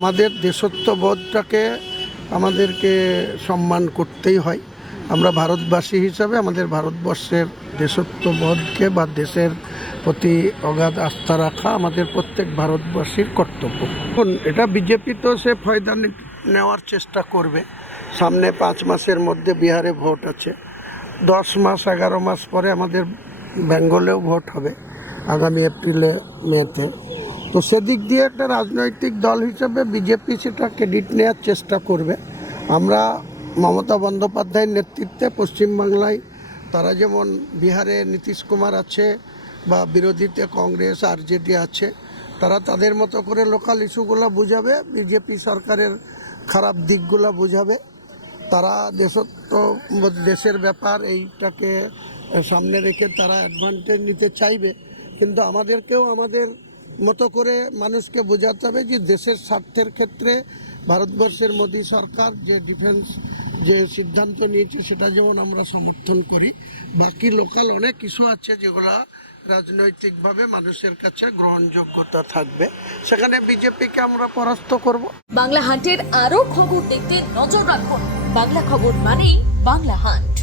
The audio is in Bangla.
আমাদের দেশত্ববোধটাকে আমাদেরকে সম্মান করতেই হয়। আমরা ভারতবাসী হিসাবে আমাদের ভারতবর্ষের দেশত্ববোধকে বা দেশের প্রতি অগাধ আস্থা রাখা আমাদের প্রত্যেক ভারতবাসীর কর্তব্য। এখন এটা বিজেপি তো সে ফয়দা নেওয়ার চেষ্টা করবে। সামনে 5 মাসের মধ্যে বিহারে ভোট আছে, 10 মাস 11 মাস পরে আমাদের বেঙ্গলেও ভোট হবে আগামী এপ্রিলে মেতে। তো সেদিক দিয়ে একটা রাজনৈতিক দল হিসেবে বিজেপি সেটা ক্রেডিট নেওয়ার চেষ্টা করবে। আমরা মমতা বন্দ্যোপাধ্যায়ের নেতৃত্বে পশ্চিমবাংলায় তারা যেমন বিহারে নীতিশ কুমার আছে বা বিরোধীতে কংগ্রেস আরজেডি আছে, তারা তাদের মতো করে লোকাল ইস্যুগুলো বুঝাবে, বিজেপি সরকারের খারাপ দিকগুলো বুঝাবে। তারা দেশের ব্যাপার এইটাকে সামনে রেখে তারা অ্যাডভান্টেজ নিতে চাইবে, কিন্তু আমাদেরকেও আমাদের মতো করে মানুষকে বোঝাতে হবে যে দেশের স্বার্থের ক্ষেত্রে ভারতবর্ষের মোদী সরকার যে ডিফেন্স যে সিদ্ধান্ত নিয়েছে সেটা যেমন আমরা সমর্থন করি, বাকি লোকাল অনেক ইস্যু আছে যেগুলো রাজনৈতিকভাবে মানুষের কাছে গ্রহণযোগ্যতা থাকবে, সেখানে বিজেপিকে আমরা পরাস্ত করব। বাংলা হান্টের আরো খবর দেখতে নজর রাখুন। বাংলা খবর মানেই বাংলা হান্ট।